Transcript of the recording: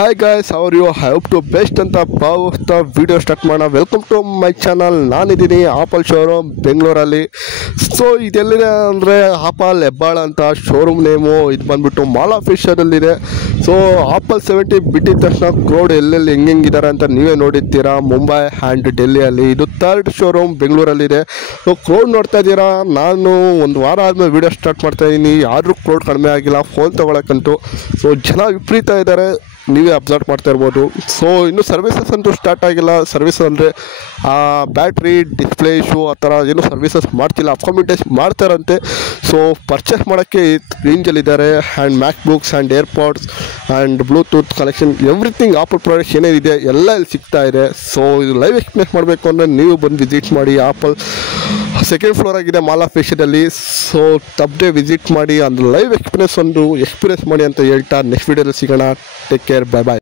Hi guys, how are you? I hope to best ಅಂತ ಭಾವಿಸ್ತಾ video start ಮಾಡೋಣ. Welcome to my channel. ನಾನಿದ್ದೀನಿ Apple showroom ಬೆಂಗಳೂರಲ್ಲಿ. So ಇದೆಲ್ಲಿದೆ ಅಂದರೆ ಆಪಲ್ ಹೆಬ್ಬಾಳ ಅಂತ ಶೋರೂಮ್ ನೇಮು. ಇದು ಬಂದುಬಿಟ್ಟು ಮಾಲ್ ಆಫ್ ಏಷ್ಯಾದಲ್ಲಿದೆ. ಸೊ ಆಪಲ್ 70 ಬಿಟ್ಟಿದ ತಕ್ಷಣ ಕ್ರೌಡ್ ಎಲ್ಲೆಲ್ಲಿ ಹೆಂಗಿದ್ದಾರೆ ಅಂತ ನೀವೇ ನೋಡಿರ್ತೀರಾ. ಮುಂಬೈ ಆ್ಯಂಡ್ ಡೆಲ್ಲಿಯಲ್ಲಿ ಇದು 3rd ಶೋರೂಮ್ ಬೆಂಗಳೂರಲ್ಲಿದೆ. ಸೊ ಕ್ರೌಡ್ ನೋಡ್ತಾ ಇದ್ದೀರಾ. ನಾನು ಒಂದು ವಾರ ಆದಮೇಲೆ ವೀಡಿಯೋ ಸ್ಟಾರ್ಟ್ ಮಾಡ್ತಾಯಿದ್ದೀನಿ. ಯಾರೂ ಕ್ರೌಡ್ ಕಡಿಮೆ ಆಗಿಲ್ಲ ಫೋನ್ ತೊಗೊಳಕ್ಕಂತೂ. ಸೊ ಜನ ವಿಪರೀತ ಇದ್ದಾರೆ, ನೀವೇ ಅಬ್ಸರ್ವ್ ಮಾಡ್ತಾ ಇರ್ಬೋದು. ಸೊ ಇನ್ನೂ ಸರ್ವಿಸಸ್ ಅಂತೂ ಸ್ಟಾರ್ಟ್ ಆಗಿಲ್ಲ. ಸರ್ವಿಸ್ ಅಂದರೆ ಬ್ಯಾಟ್ರಿ, ಡಿಸ್ಪ್ಲೇ ಇಶ್ಯೂ ಆ ಥರ ಏನೂ ಸರ್ವಿಸಸ್ ಮಾಡ್ತಿಲ್ಲ. ಅಪ್ಕಮಿಂಟೇಜ್ ಮಾಡ್ತಾರಂತೆ. ಸೊ ಪರ್ಚೇಸ್ ಮಾಡೋಕ್ಕೆ ರೇಂಜಲ್ಲಿದ್ದಾರೆ. And MacBooks and AirPods and Bluetooth connection everything Apple products ಏನೇನಿದೆ ಎಲ್ಲ ಇಲ್ಲಿ ಸಿಗ್ತಾ ಇದೆ. ಸೊ ಇದು ಲೈವ್ ಎಕ್ಸ್ಪೀರಿಯನ್ಸ್ ಮಾಡಬೇಕು ಅಂದರೆ ನೀವು ಬಂದು ವಿಸಿಟ್ ಮಾಡಿ. ಆಪಲ್ 2nd ಫ್ಲೋರ್ ಆಗಿದೆ ಮಾಲ್ ಆಫ್ ಏಷ್ಯಾದಲ್ಲಿ. ಸೊ ತಪ್ಪದೆ ವಿಸಿಟ್ ಮಾಡಿ, ಒಂದು ಲೈವ್ ಎಕ್ಸ್ಪೀರಿಯನ್ಸ್ ಮಾಡಿ ಅಂತ ಹೇಳ್ತಾ ನೆಕ್ಸ್ಟ್ ವೀಡಿಯೋದಲ್ಲಿ ಸಿಗೋಣ. ಟೇಕ್ ಕೇರ್, ಬೈ ಬಾಯ್.